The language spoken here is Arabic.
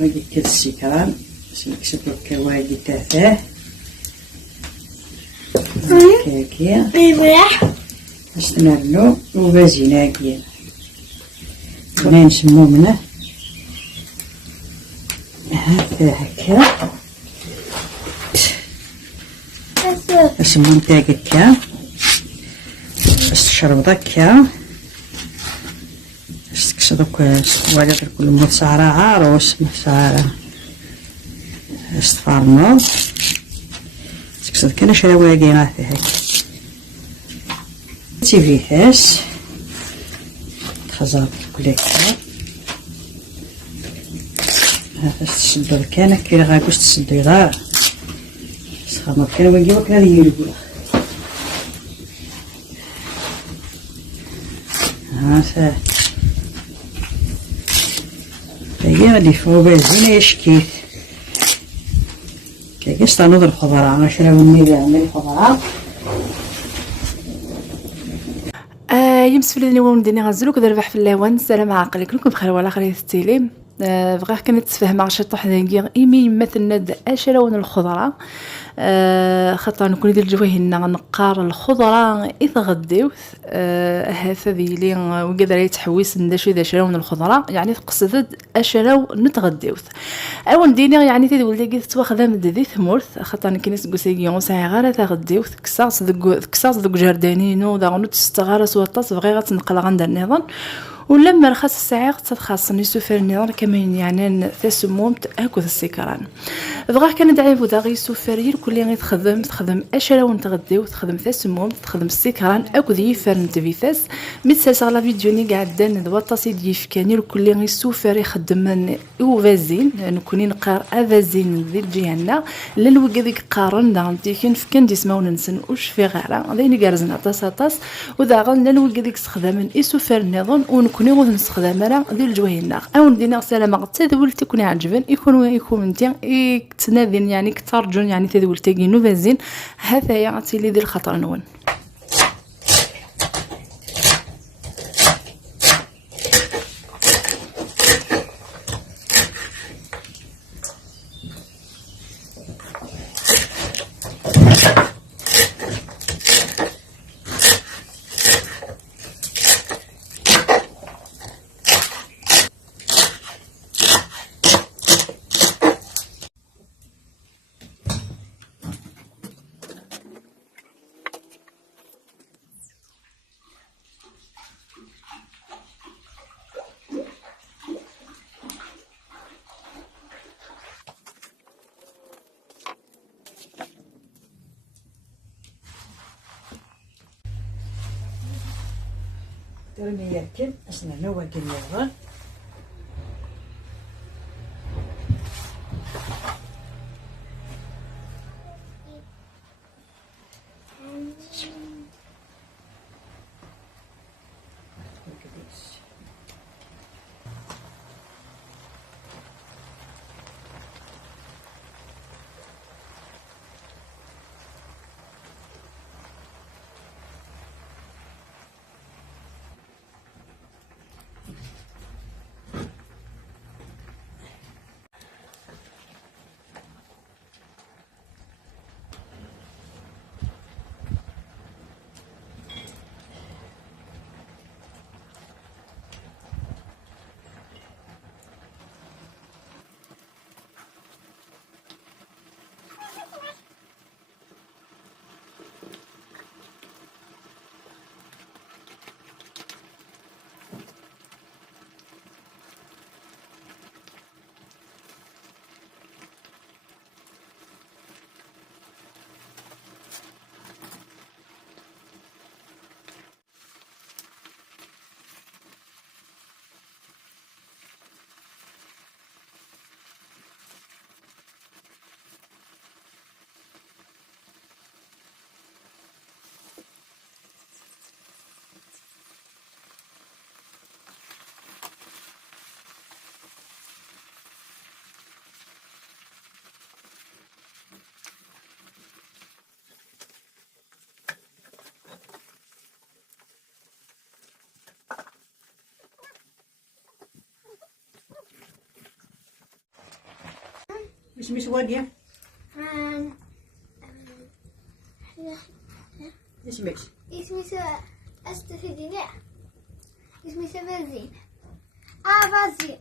واجي كد السكران باش نكسب الكواكي تاعه هكاكيا باش نعملو وبازين هاكيا بغينا نسمو منه هكا نسمو نتاع هكا باش تشرب هكا باش تكسر دوك الوالد كل مصارعة عروس مصارعة باش تفرمو تكسر كنا شراواكي غافي هكا تيفيهاش تخزر كل هكا باش تشدو الكانة كي غاكوش تشدو غا تخمر كان واقي وكلا يلقو ها هي غادي فوق بازين يشكيت كي استنوض الخضراء نشراو النيل الخضراء يمس في اليوم نديني غنزلو كذا ربح في اللوان. السلام عاقل كلكم بخير ولا خير التيلي. بغا كانت تفهم مع شطح داكي ايمي مثلنا اشراون الخضره خاطر نكون ندير الجواهنا نقار الخضره يتغديوث هذا ذيلي وقدر يتحويس نداشو اذا شراون الخضره يعني قصدت اشراو نتغديوث او نديني يعني تدي ولدي تواخذ من ذي ثمورث خاطر كنيس كوسيغيون ساعه غير تغديوث كساس دوك جاردانينو دا غنو تستغارس وطاس بغي غتنقل غندير النظام ولما رخص الساعه خاصني يسوفر النظام كمان يعني تسمومت اكل السكران بغا كان دعي بودا غي يسوفر كل اللي تخدم اشرا ونتغديو تخدم تسموم تخدم السكران اكل يفر نتفيثاس متسا لا فيديو ني قاعدين دوطاسي ديفكاني كل اللي يسوفر يخدم من وفازين نكوني نقار افازين ذي الجهنه للوقا ديك قارن دانتي كان ديسماو ننسن واش في غيره ذيني كارزنا طاس وذا غن للوقا ديك استخدام يسوفر النظام ونكوني غو نستخدم راه ديال الجويهنا او ندينا سلامه تذول تكون عجبن يكون انت تنادين يعني كترجون يعني تذول تاكي نوفازين هذا يعطي لي ذي الخطر نون ترمي ياكل اسنا نواكل يغا سميتو واقيا سميتو سميتو أستفيديني سميتو بنزين بنزين